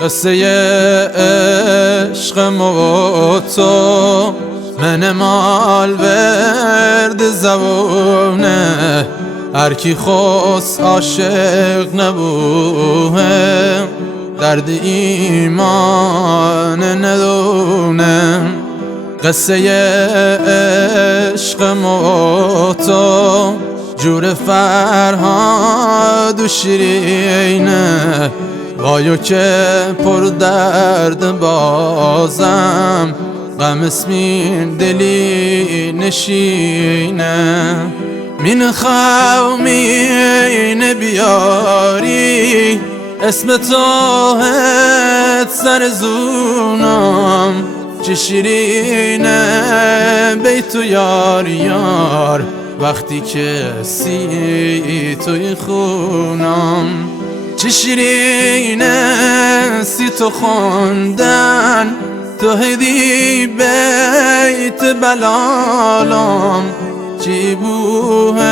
قصه عشق ما و تو من مال ورد زبونه هر کی خواست عاشق نبوه درد ایمان ندونه قصه عشق ما و تو جور فرهاد و شیرینه وایو که پر درد بازم غم اسمین دلی نشینه مین خومین بیاری اسم توهت سر زونم چه شیرینه بیتو یار یار وقتی که سی توی خونم چه شیرینه سی تو خوندن تو هدی بیت بلالم چی بوه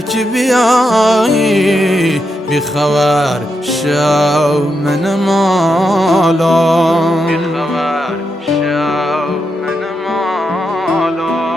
که بیایی بی خبر شو من مالم بی خبر شو من مالم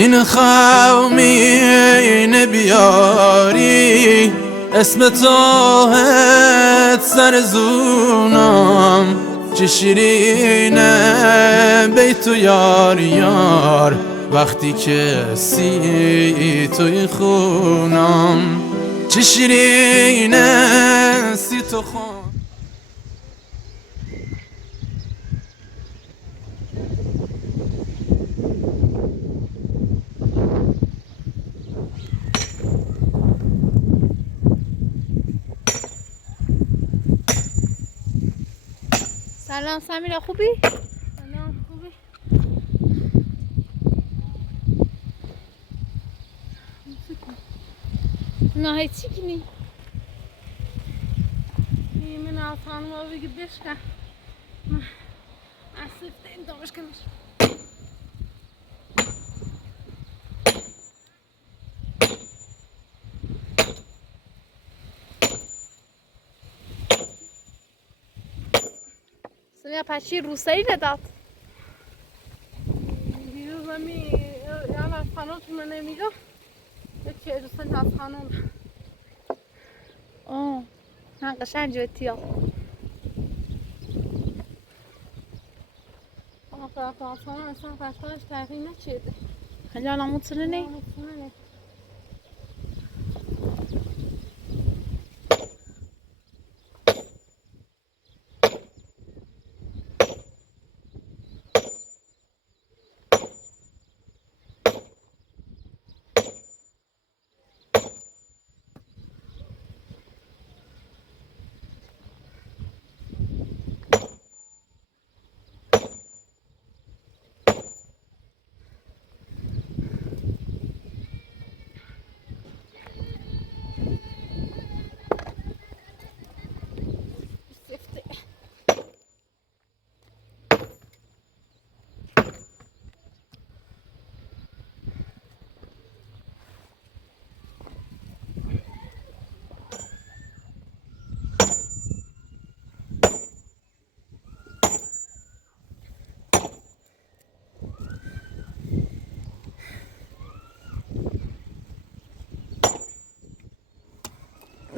مین خومین بیاری اسم توهت سر زونم چه شیرینه بیتو یار یار وقتی که سی توی خونم چه شیرینه سی تو خون سلام سمیرا خوبی؟ سلام خوبی؟ نه چی کنی؟ من از خانم بگی بشکن اصفته این دامش کنش سمیرا پچی روسری نداد دیروز همی یعنی از خانم تو من نمیگم یکی دوستان از خانم آه من قشنگ جویتی ها آقا از خانم اصلا فرشتانش تغییر نچیده خیلی الان مطمئنه نی؟ مطمئنه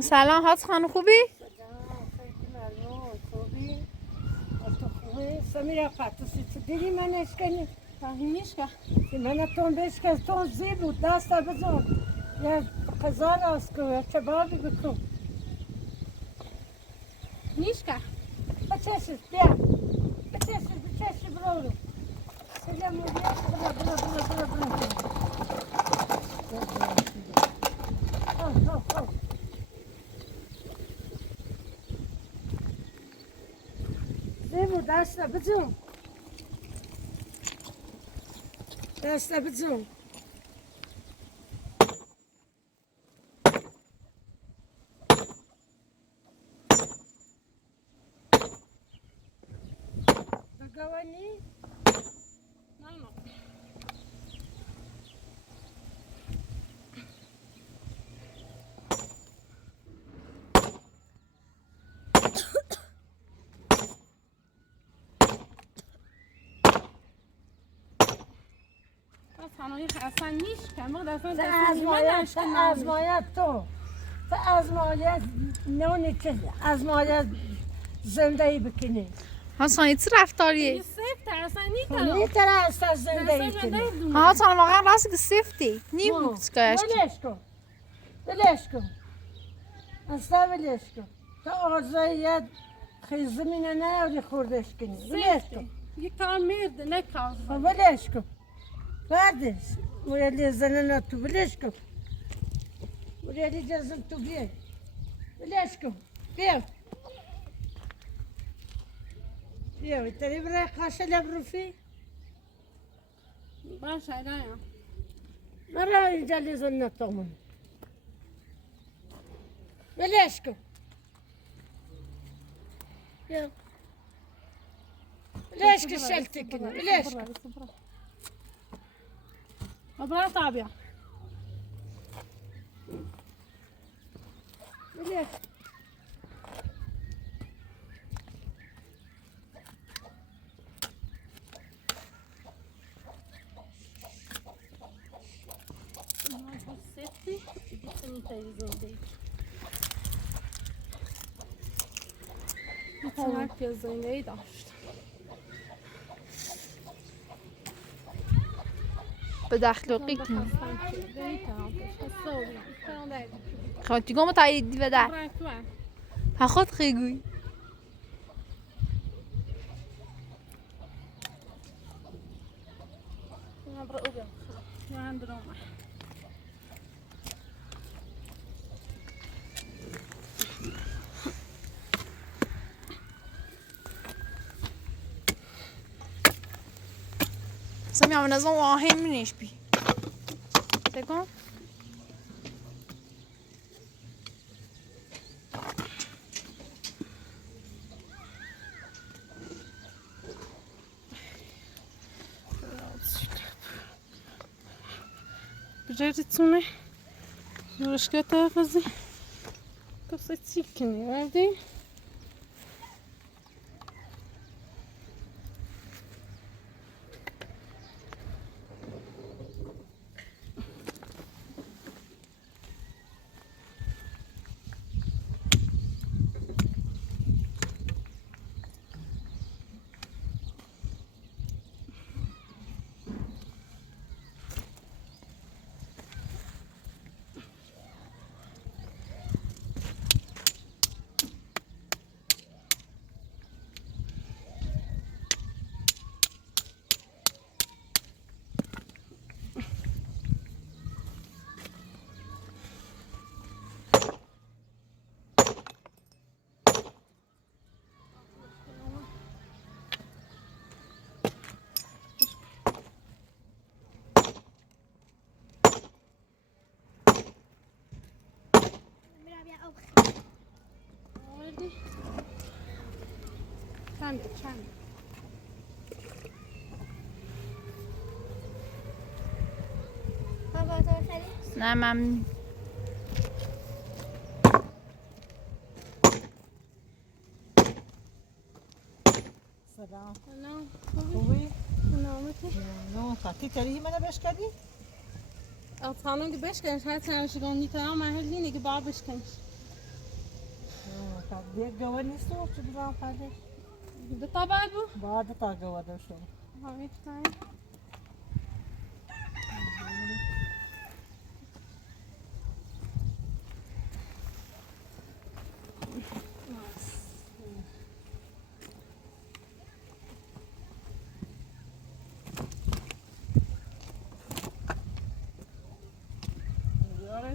سلام حاج خانم خوبی؟ سمیرا فتوسی تو دیدی من اشکنی فهمیش که من تون بشکن تون زی بود دست بزن یه قضا راست کن یه کبابی بکن نیش که بچشید بیا بچشید برو سلام بیا برو زی بود دست بزن خانوی اصلا نیست که ما دفعه تا دست ازمایت تو تا ازمایت نونی که ازمایت زندگی بکنی حسن چه رفتاریه؟ سفت اصلا نیتره نیست از زندگی کنی حسن واقعا راست که سفتی نیم چکایش بلش کن اصلا بلش کن تا آرزاییت خیزمینه نیاری خوردش کنی بلش کن یه کار مرد نه کار بلش کن بردش موریالی زنه تو بلش کن موریالی جزم تو بیای بلش کن بیا بیا تری برای قاشه لبروفی باشه رایم مرا اینجا لیزن نتامون بلش کن بیا بلش کن شلتی کنی بلش کن برا طابع بلش سفتی بتونی تلویزیون میتونم که زندگی داشت به دخلقی کنی نمیتونم خب تیگو متعیدی و در هخواد خیگوی سمی عمل نظام واهم منش بی تکن بجرتونه روشکه تافزی کسی چی کنی وردی وردی چند نه ممنون سلام سلام خوبی؟ نامتی نه خطی تریهی منو بشکدی؟ از خانم که بشکنش هر چند شگون نیترا محل دینه که با بشکنش خب دیگه گوه نیست و چه بزنم پردش؟ دو تا باید بود بعد تا گوه داشتم همه چند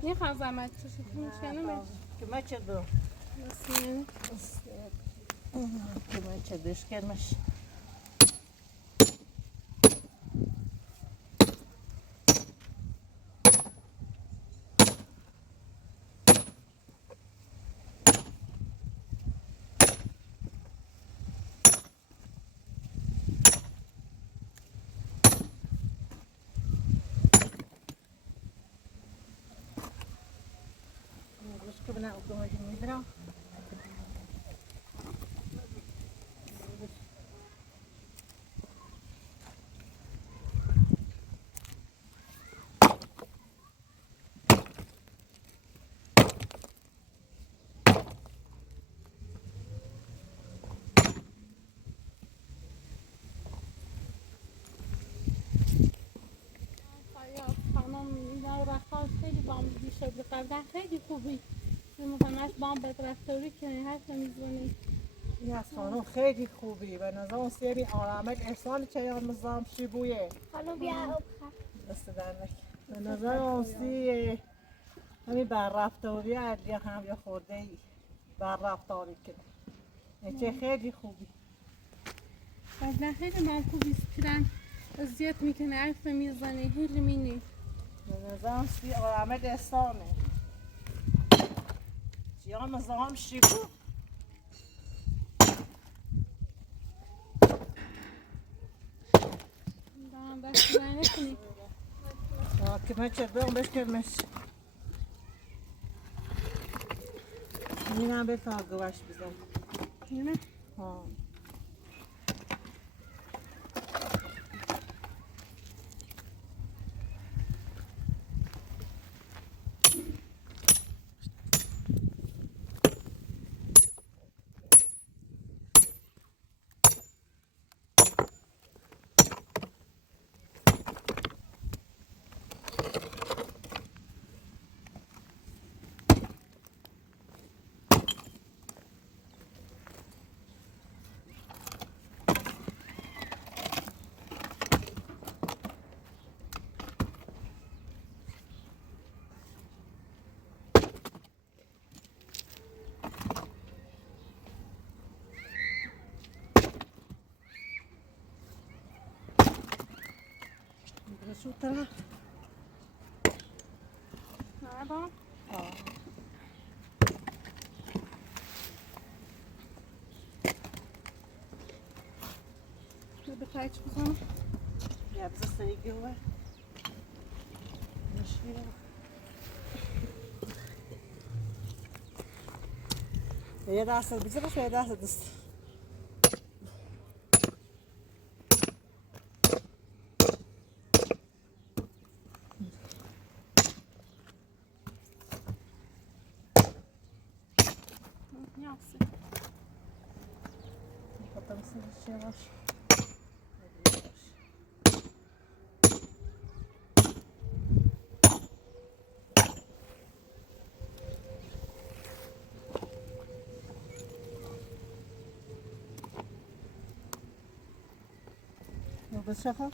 یه خواهم زحمت کشید میشکنه بهش که من چه دو؟ نسیم که من چه دوش کرمش که بنا اقدام میدرم بام بیشه قبلا خیلی خوبی مثلا بام بدرفتاری کنی هر میزونی این از خانم خیلی خوبی به نظر اون سری آرامت احسان چه یا مزام شی بویه حالا بیا دست در نکن به نظر اون سی همین بررفتاری علی هم یا خورده ای بررفتاری کنه چه خیلی خوبی قبلا خیلی بام خوبی پیرن اذیت میکنه حرف میزنی خیلی مینی به نظر اون سی آرامت احسانه چه یا مزام شی بو دارم بس نکنی که من چه برم بشکرمش اینم به فاگوش بزن نه ها شو ترى نه بخواهی چی بزنم يا بس السريق جوا مش فيه هي داسة بزرة شوية داسة دست یاسه نحط مثل الشيء واش بس شفا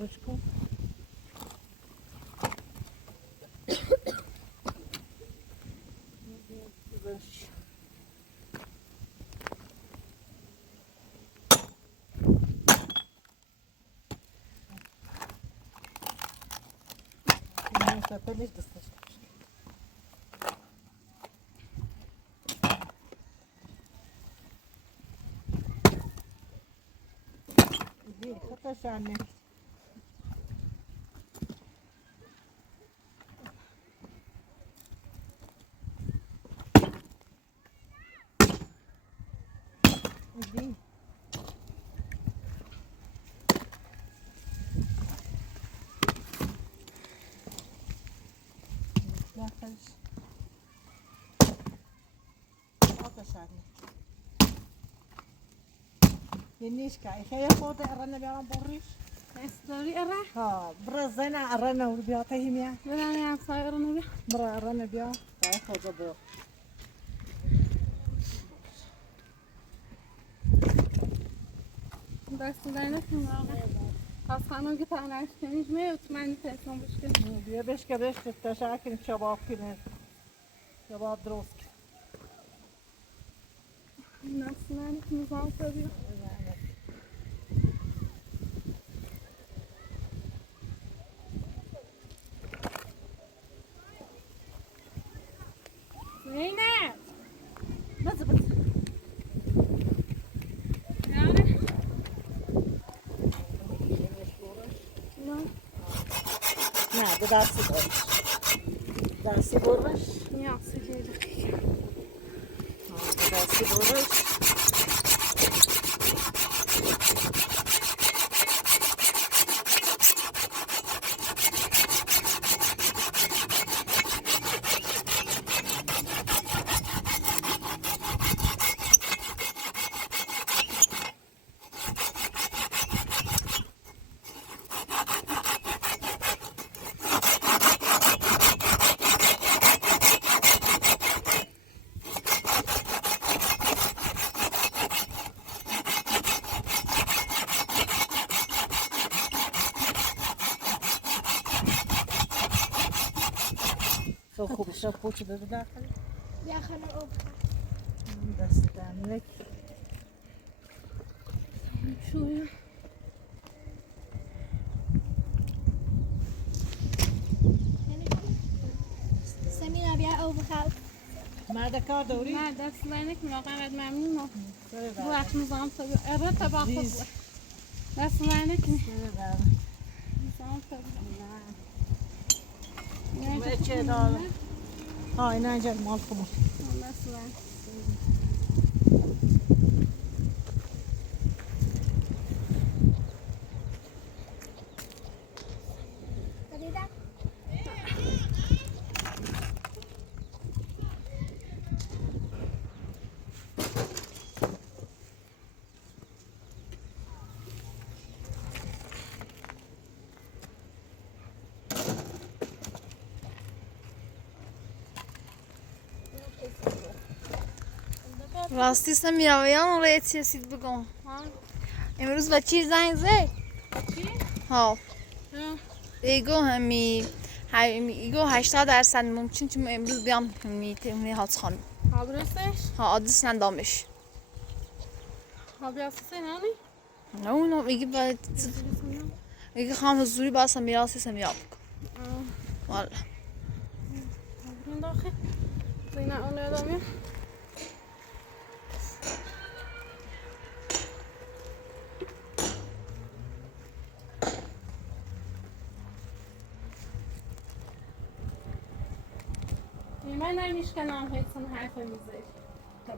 بشكو بش ليش دستش دي خطش عني دي لا خلش خطش عني ينيش كاي خير خود ارنا بيان بوريش استوری اره ها برا زينا ارنا وربياته هيميا بدانی هم سایر نبی برا ارنا بيا هاي خود بو دست در نکنم از خانم که تنهش کنیش میوت من تلفن بشکن بیا بشکه بشکه تشکر شباب کنه شباب درست کنه نفس من نظام کردی به دستی برش دستی برش یا سجاده به دستی برش خب خوب شب پوچ بده داخل داخل الأوضة. دست دمک شوية سمينة بيها أو بخاف. مرد کار دوری ما دست لعنك واقعا قد ممنونة سر بو بر وقت نظام طبيعي ارى تبع خطوة ریز. دست لعنك سر بر نظام طبيعي و چه دار ها اینا اینجا مال خمو دست لعنك بديدة. راستی سمیراویان رو چی سید بگم امروز با چی زنگ زد؟ ها ایگو همی ایگو 80% ممکن که امروز بیام همی هات خانم حاضرستش ها آدرس ندامش حاضرسته نانی نه میگه باید میگه خانم حضوری با سمیراسی سمیرا بکن والا حاضرین داخل زینه اون ادامه من نمیشکنم هیچون حرف میزه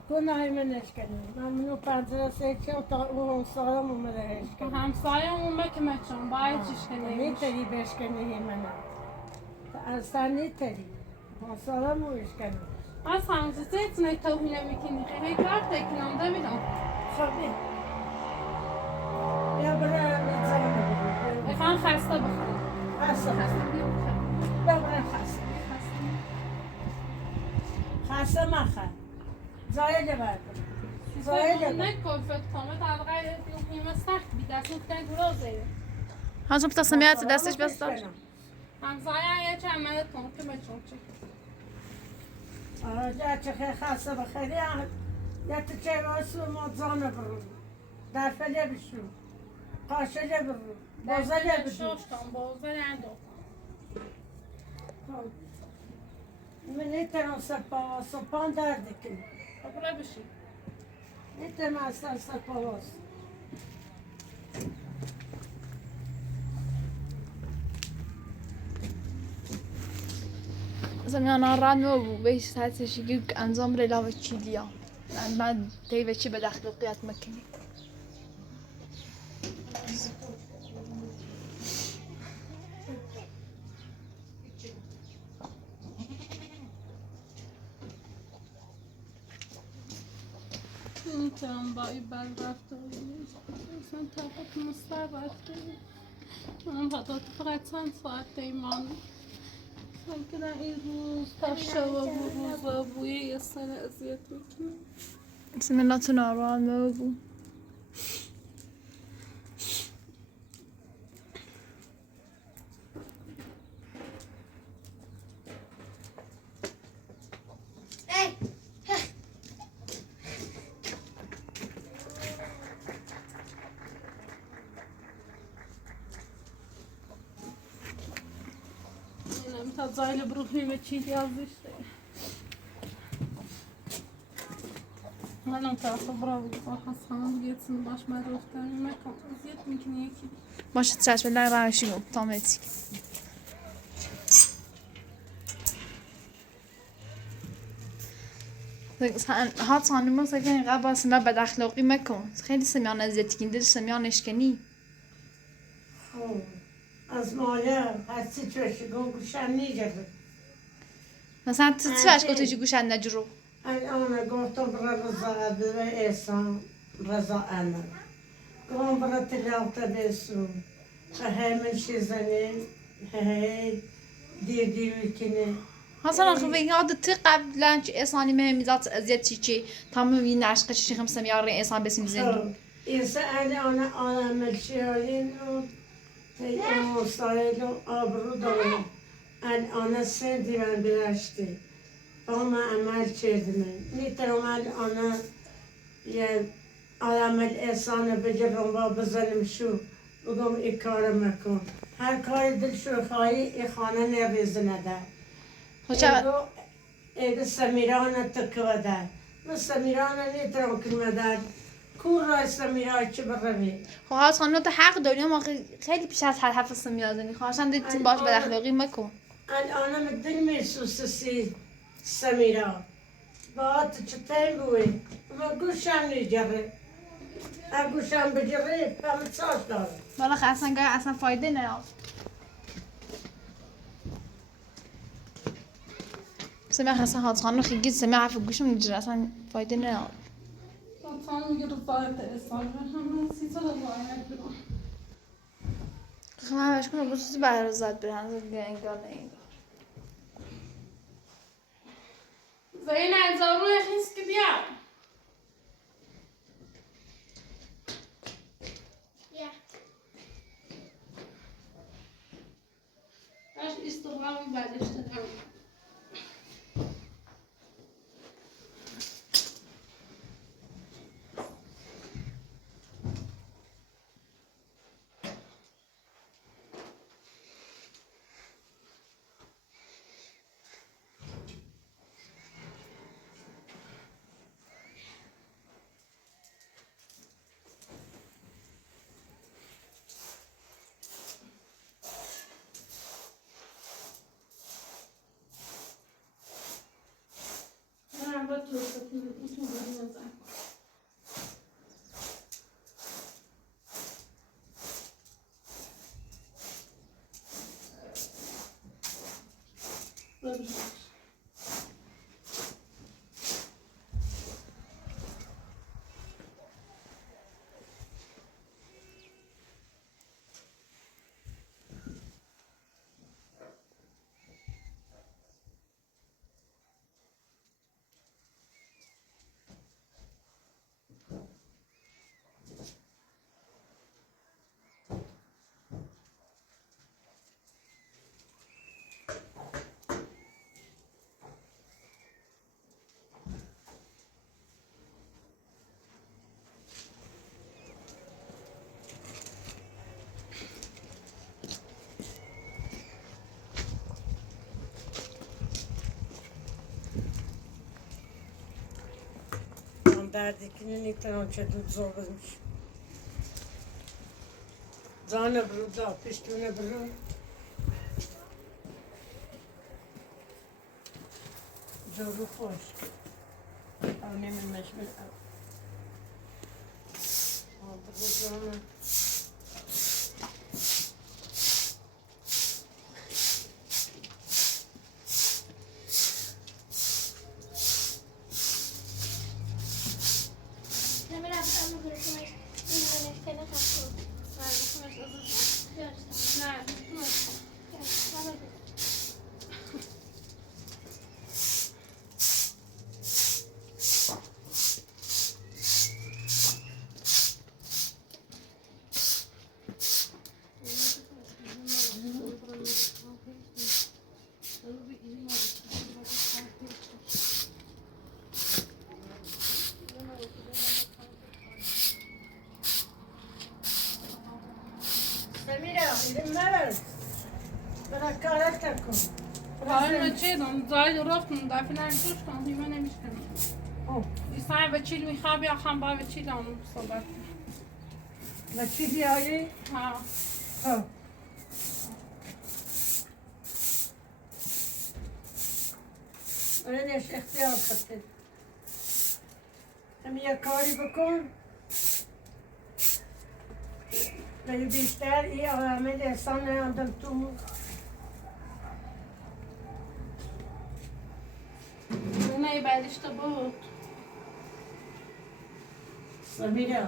کنه منش کنیم من منو پنجره سیچه تا اون سالم اومده هش کنیم همسایه اون بکمه چون باید چیش کنیم نیتری بشکنه منم اصلا نیتری اون سالم اوش کنیم از همزه تیتونه توهینه میکنی خیلی کار تکنم ده بیدم خبی یا برای نظام بگیم بخوام خسته بخوام خسته خسته بیام ببرن خسته خسته مخن زایل بردم زایل نه کلفت کامه طبقه قیمه سخت بی دست نکتن گرازه همچون پتا سمیرات دستش بس دار همسایه یه چه عملت کن که بچون چه آره چه خیلی خسته بخیری یا تو چه واسو مازانه برون در فله بشو قاشله برون بازله بدون شوشتم بازه ندو من نیترم سپان درد کنی خبره بشی نیترم اصلا سپاواس زمان آراد مو بیش ساعتش يجيك انظام رلاوة تشيليا بعد تيبه شي بداخل القيات مكني نمیتونم با این بل رفته اصلا طاقت مستر رفته من فقط چند ساعت ایمان که در این روز تا شب و روز و بوی یه سر اذیت میکنم سمناتو ناراد مو تا زایل بروحی به چی یازشته من تا صبر و حسن بگیتن باش مروفتن مکان اذیت میکنی یکی باشه چشم در روشی گم تامتی هات صانمه سكن غابة سما بد أخلاقي مكون خیلی سمیان ازیتی کن دل سمیان اشکنی خب از مایه هستی چوشی گوشم نیجره مثلا تسویش گوته چی گوشن نجرو الان گفتم برای رضا به احسان رضا امر گفتم برای تلاوت بسون همین شیزنه دیر کنه حسنا خفي هذا تقب لانش إيصاني مهم ذات أزيد شيء تمام ينعش قش شيء 5 مليار إيصان بس مزين إنسان أنا عمل شيئين مستعد آبرو دارم الان سردی من برشته با ما عمل کردم میتونم الان یه عمل احسان بگیرم و بزنم شو بگم این کار مکن هر کار دلشو خواهی این خانه نریز نده ایگو سمیران تکوه در من سمیران نیترم کنم در کور را سمیران چه بروی خب هات خانم تو حق داری ما خیلی پیش از حد حرف سمیازنی خواهشم دیدی باش بد اخلاقی مکن الان دل میسوسی سمیران با تو چطور گوی اما گوشم نیجره گوشم بجره فهمت ساش داره والا اصلا فایده نیاد سمع اصلا هات خانم خیلی سمع حرف گوشم نیجره اصلا فایده نیاد لطفا میگه رضایت احسان همه چیزا رضایت بدون خب من همش کنم بسوسی برای رضایت برن انگار نه زين زارو يا خيس كديا يا ايش استغرامي بعد اشتغل derdikini nitran çedu zorlamış. Zana burada, piştüne burada. Zoru hoş. Annemin meşgul. Aldı bu zana. Hayır, çiğdem, zayıf raftum, da filan tuttum, hemen emiştim. İsa'ya بچیل میخواب یا خم با بچیل هم صحبت بچی بیایی؟ ها خب اینش اختیار کرده هم یه کاری بکن ولی بیشتر این عمل احسان نیاندم تو نه بعدش تو بود سمیرا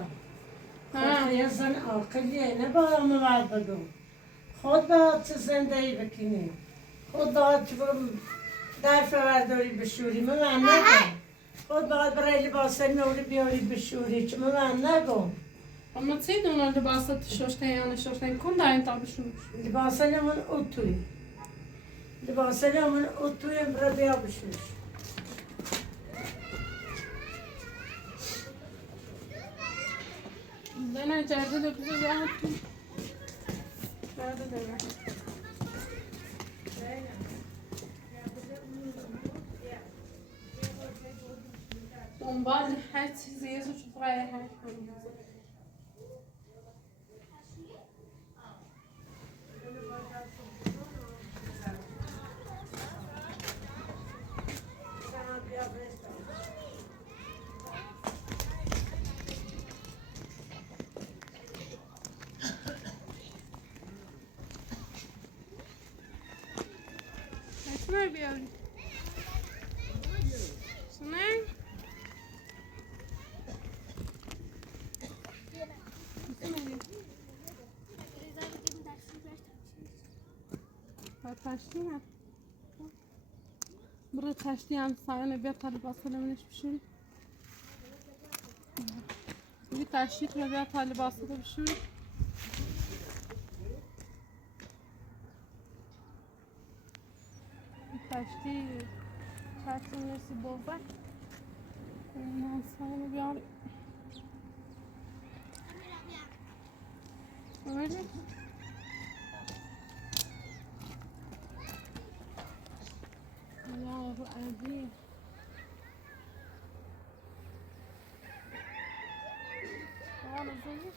خود یه زن عاقلیه نه باید مواد بگم خود باید چه زندگی بکنی خود باید چه برم درف برداری بشوری من نگم خود باید برای لباس نوری بیاری بشوری چه من نگم اما چی دونه لباسات شوشتن یا نشوشتن کن دارین تا بشون لباس نمون اوتوی لباس نمون اوتوی برای بیا بشوش نه جرده دو بیزو بیا تو جرده دو بیا دنبال هر چیزی یه سوچو برای هر کنی Şuna bir yavrum. Şuna. Taşlı ya. Burada taşlı yani sayene bir tane basalım hiçbir şey. Bir taşlı ve bir tane basalım bir şey. Taşlı. Taşlı nesi bozar. Ondan sonra bir an. Öyle. Ya bu abi. Valla böyle.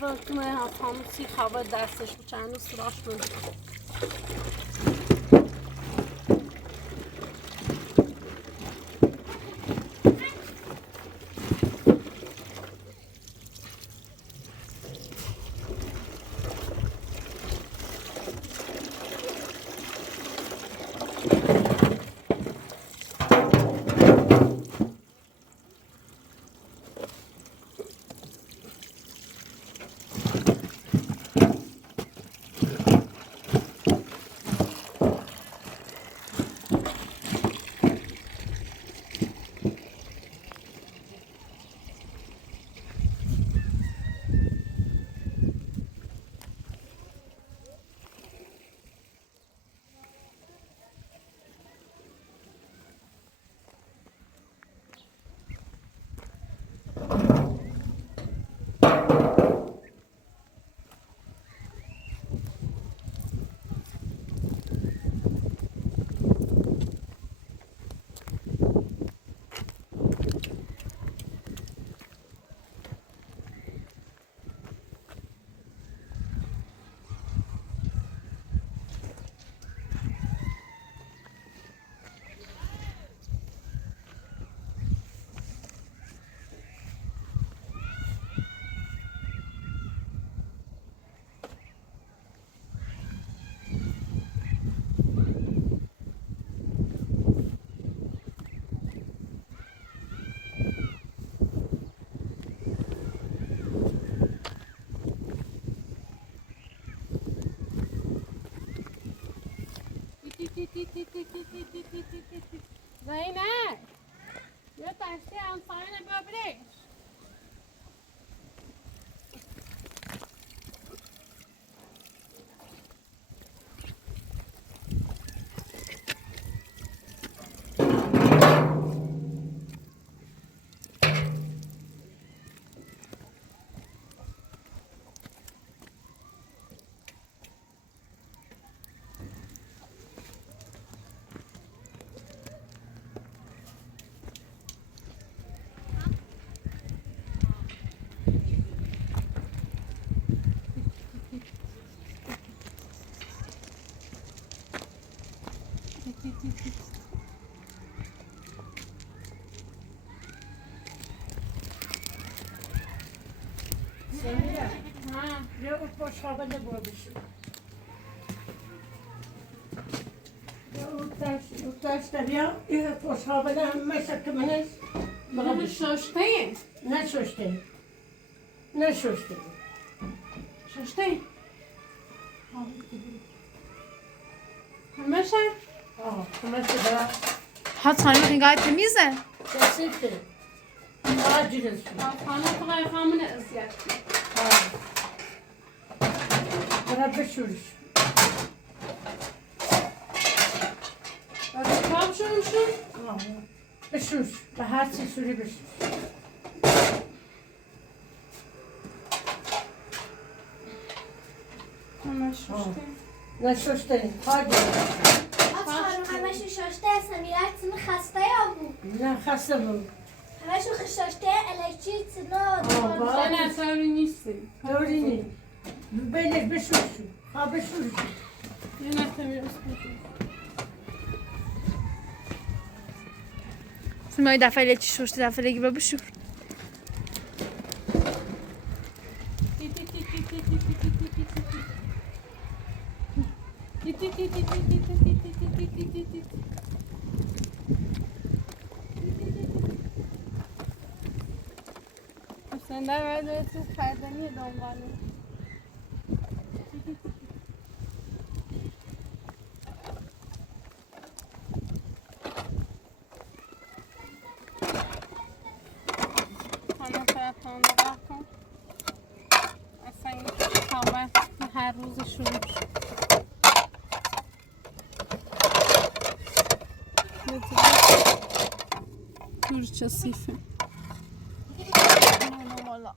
براتون همسی خبر دستش و چند روز سراش بود زینب یا دستی همسایه ببریش سمیرا بیا اون خوشخوابه برو بشو بیا اون تاشته بیا این خوشخوابه همه شکمنش برو بابا بشو ششته نشوشته ششته همشه همه شده هات خانم خنگاه تمیزه کسیفته آجیرش خانه خواهی خامنه ازیاد برو بشورش کام شو بشورش به هر چی سوری بشورش همه ششته نشوشته خواهی خانم همشون شاشته سمیرت خسته یا بود نه خسته بود همشون شاشته الکتریک سنا زنه سوری نیستی دوری نی بینک بشورشو خواه بشورشو یه نتمی اسکوشی سمای دفعه چی شوشتی دفعه لگی بشور سنده باید تو خردنی دنباله خانه فرطان نگاه کن اصلا این کامل هر روز شروع شد دور چه سیفه والا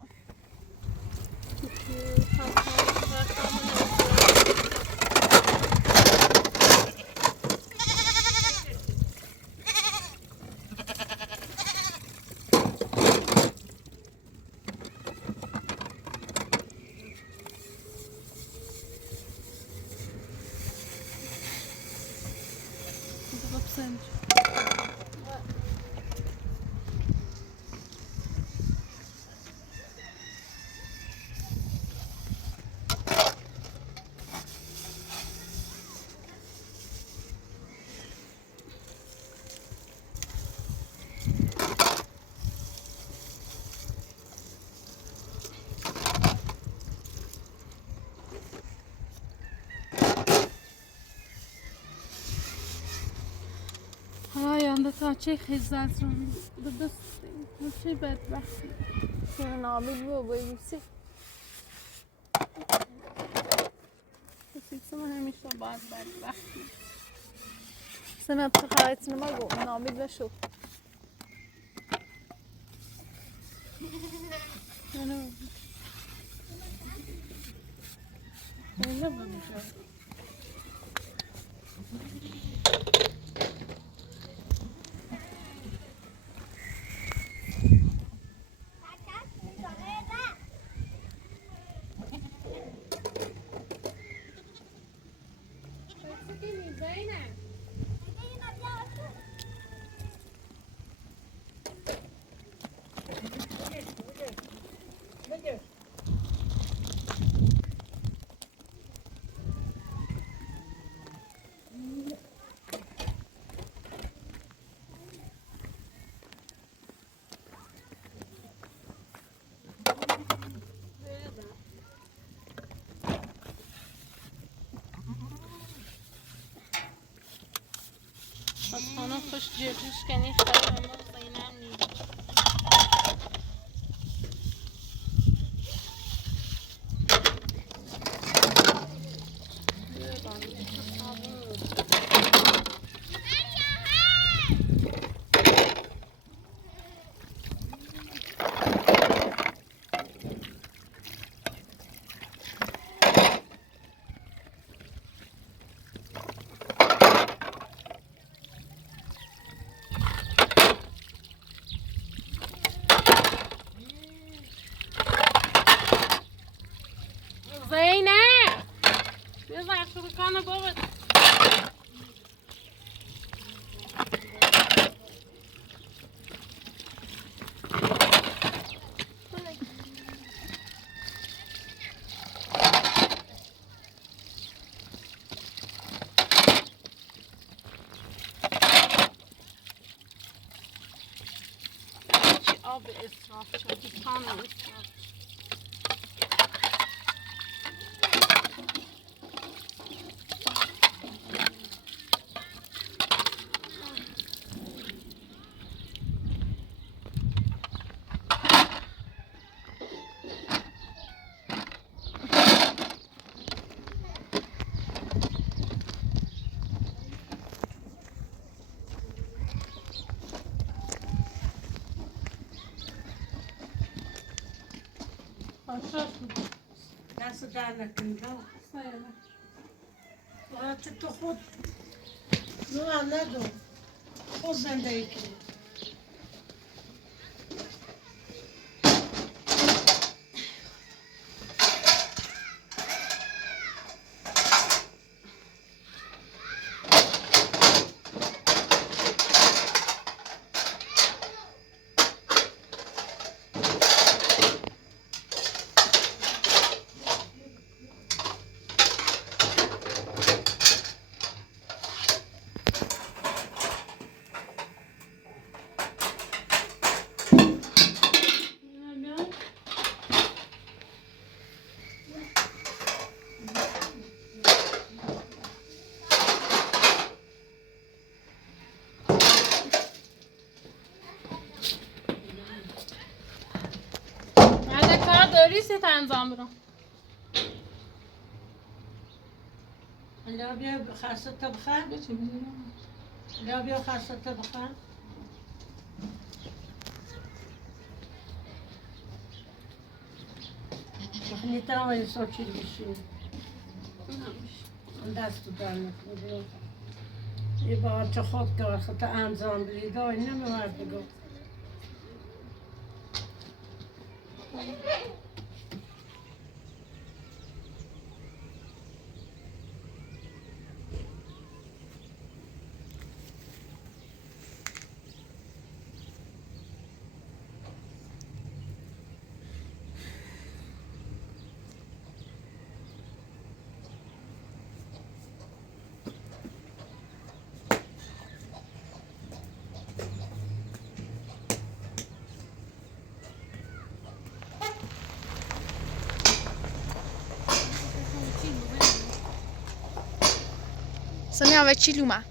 آینده تا چه خیزت رو ببستیم چه بدبختی سمای نابید بو بایوسی سیستم همیشه باید بدبختی سمای بخواهیت نمگو نابید بشو اینه بمیشه خانم خوش جبریش کنی خیلی اما زینم نیست زینب بیا زرشو بکنه بابا چی آب اصراف شدی کام اصراف دست در نکنی تو خود نو هم ندو خود زندگی کنی ست انجام برم لا بیا خاصه طبخه لا بیا خاصه طبخه نمیتونم این سوچی بشین دست در نکنی یه با چه خود که وقت انجام بدید این نمیورد بگو Să-mi avea lumea.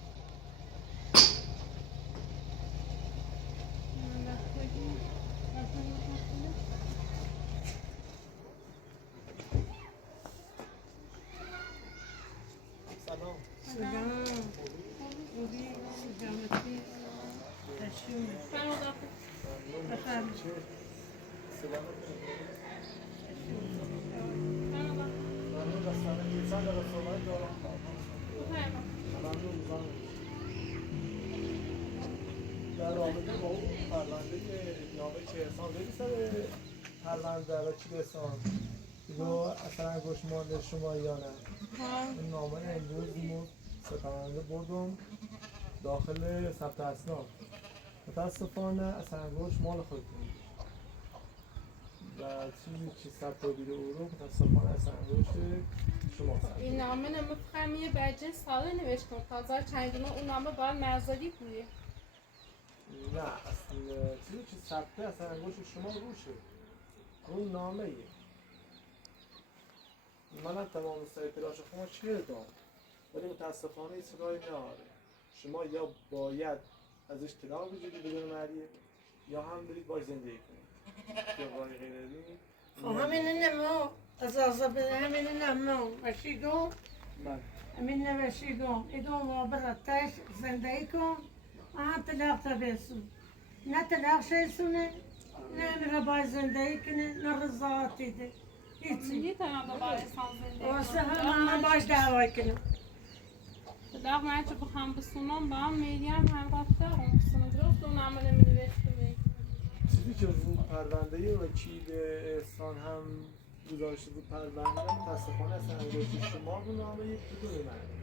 در رابطه با اون پرونده نامه چهرسان بریسه پرونده و چی رسان بگو اصلا گوش مانده شما یا نه این نامه امروز ما سپرنده بردم داخل ثبت اسناد متاسفانه اصلا گوش مال خود و چیزی ثبت بیده او رو متاسفانه اصلا گوش شما این نامه نمیفهمیه بجه ساله نوشتم تازه چندونه اون نامه باید مرزادی بوده نه اصلا چیزی که ثبته اصلا انگوش شما روشه اون نامه ایه من هم تمام سری تلاش خودم چیه دام ولی متاسفانه این صدای میاره شما یا باید ازش طلاق بگیرید بدون مهریه یا هم برید باش زندگی کنید. که وای غیر از این خب همین نما از بده همین نما وشیگو من همین نوشیگو ایدو براتش زندگی کن طلاق تبسون نه طلاق شیسونه نه میره باید زندگی کنه نه رضایتی ده هیچی میتونم با احسان زندگی واسه همه باش دعوا کنه طلاق من چه بخوام بسونم با هم مریم هم رفته اون بسونه درست اون عمل نوشته می چیزی که رو پرونده وکیل احسان هم گذاشته بود پرونده متاسفانه اصلا انگشت شما رو نامه یک بدون معنی.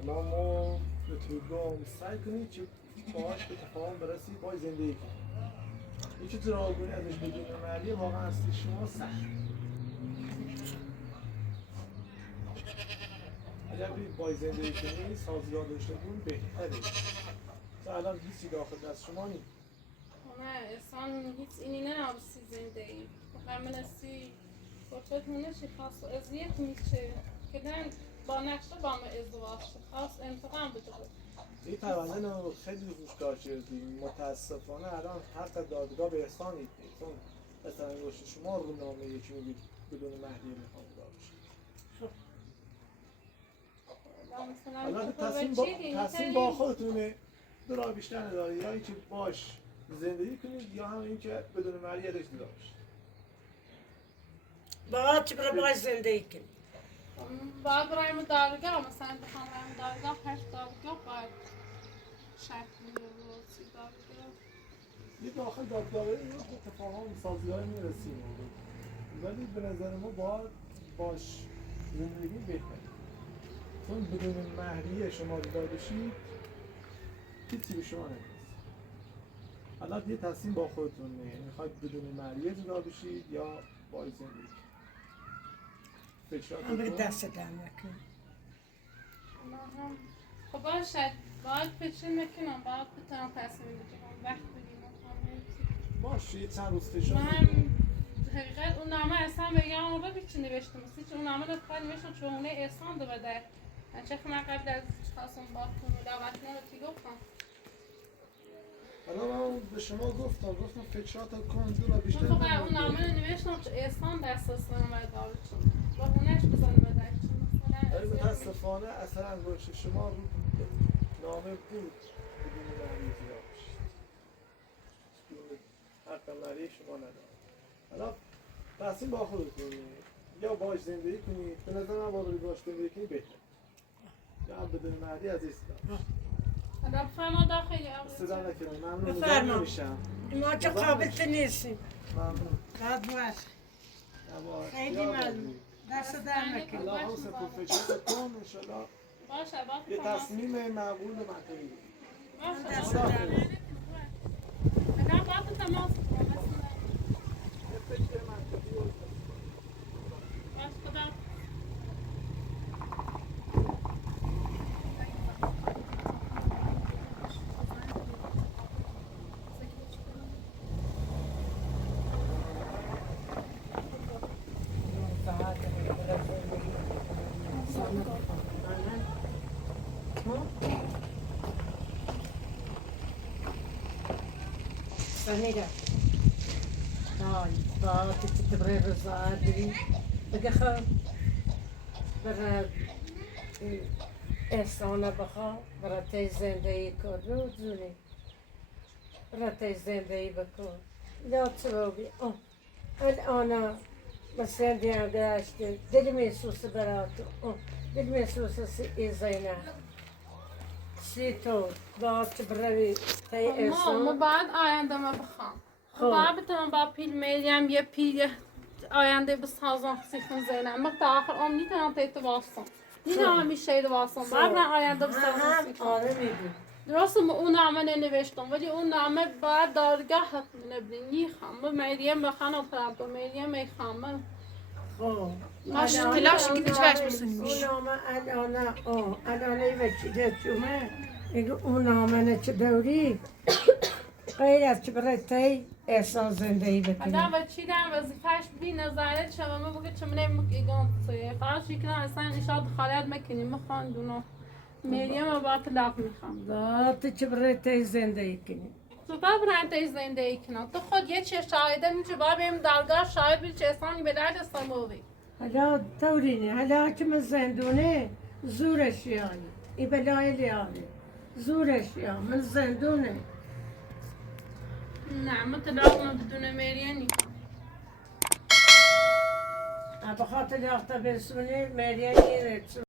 اما ما به طورگاه سعی کنید که باهاش به تفاهم برسید باید زندگی کنید. یکی تو راه کنید ازش بدون معنی واقعا از شما سخت. اگر برید باید زندگی کنید سازگار داشته بود بهتره. تا الان هیچی داخل دست شما نیست. نه احسان هیچ اینی نه آبسی زندگی قبل ازی گفتت منشی خاص و ازیت میشه که دن با نقشه با ما ازدواج شد خاص انتقام بده این پرونده رو خیلی روش کار کردیم متاسفانه الان حق دادگاه به احسان نیست چون مثلا انگشت شما رو نامه یکی میگید بدون مهریه میخوام داشت تصمیم با خودتونه دو راه بیشتر نداره یا اینکه باش زندگی کنید یا هم اینکه بدون مهریه ازش جدا بشید باید چی برای باش زندگی کنی باید برایم دادگاه مثلا بخوام برایم دادگاه هشت دادگاه باید شرط میده و سی دادگاه یه داخل دادگاه این رو به تفاهم سازگاری میرسیم ولی به نظر ما باید باش زندگی بهتره چون بدون مهریه شما جدا بشید هیچی به شما نمیرسه الان یه تصمیم با خودتونه میخواید بدون مهریه جدا بشید یا باید زندگی همه دست در نکن خب باید باید فکر نکنم باید بتونم تصمیم بگیرم وقت بگیرم باشه یه چند روز فشار من حقیقت اون نامه اصلا بگم اون رو بیچی نوشتم چون اون نامه رو فقط نوشتم چون اونه احسان دو بده چه من قبل از خواستم با کنم دعوت نمیتی گفتم حالا من به شما گفتم فکرات کن دو را بیشتر من فقط اون نامه رو نوشتم چون احسان دست از من باید دارد شد با اونش بزنم بده ولی متاسفانه اثر انگشت شما رو نامه بود بدون مهریه جدا بشید حق مهریه شما نداره حالا تصمیم با خودتون یا باش زندگی کنید به نظر من باید باش زندگی کنید بهتر یا هم بدون مهریه از ایستان حالا فرما داخلی صدا نکنید ممنون بفرما. نمیشم ما چه قابلت نیستیم ممنون بعد باش خیلی ممنون دست در نکن حالا هم سپور فکرات کن انشالله باشه باشه یه تصمیم معقول و منطقی بگیرید باشه دست در نکن نه باید تماس کنم یه فکر منطقی و باش خدا سنیده با که تبرای رضا داری بگه خب برای احسانه بخوا برای تی زندگی کن رو جونی برای تی زندگی بکن یا چه روی الان مثلا دیگه داشته دل محسوس برای تو دل محسوس ای زینه سی تو با چه برای تی ما احسان بعد آینده ما بخوام خب. بعد بتونم با پیل مریم یه پیل آینده بسازم سیخون زینم من تا آخر عمر میتونم تیت واسم میتونم همیشه رو واسم بعد من آینده بسازم هم سیخون آره میدون درست اون نامه ننوشتم ولی اون نامه باید دادگاه حق نبینی خام مریم بخوام فرام تو مریم میخوام خب ماش تلاش کنید چش بسونیمش اون نامه الان وکیل جمعه اگه اون نامه نه چه دوری غیر از که برای تی احسان زندگی بکنی آدم و چی دارم وظیفه‌اش بی نظارت شما ما بگه چه منه مکیگان توی فقط شکل اصلا انشاء دخالت میکنیم مخوان دونو مریم با طلاق میخوام. لا تو چه برای تی زندگی کنی؟ تو با برنده زندگی کنم. تو خود یه چه شاهده میشه با بیم درگاه شاهد بیل چه اسانی به درد سمووی. حالا طورینه حالا که من زندونه زورش یاری ای بلای لیاری زورش یا من زندونه نه من طلاق بدون مریم نیستم. به خاطر یاخته برسونی مریه نیره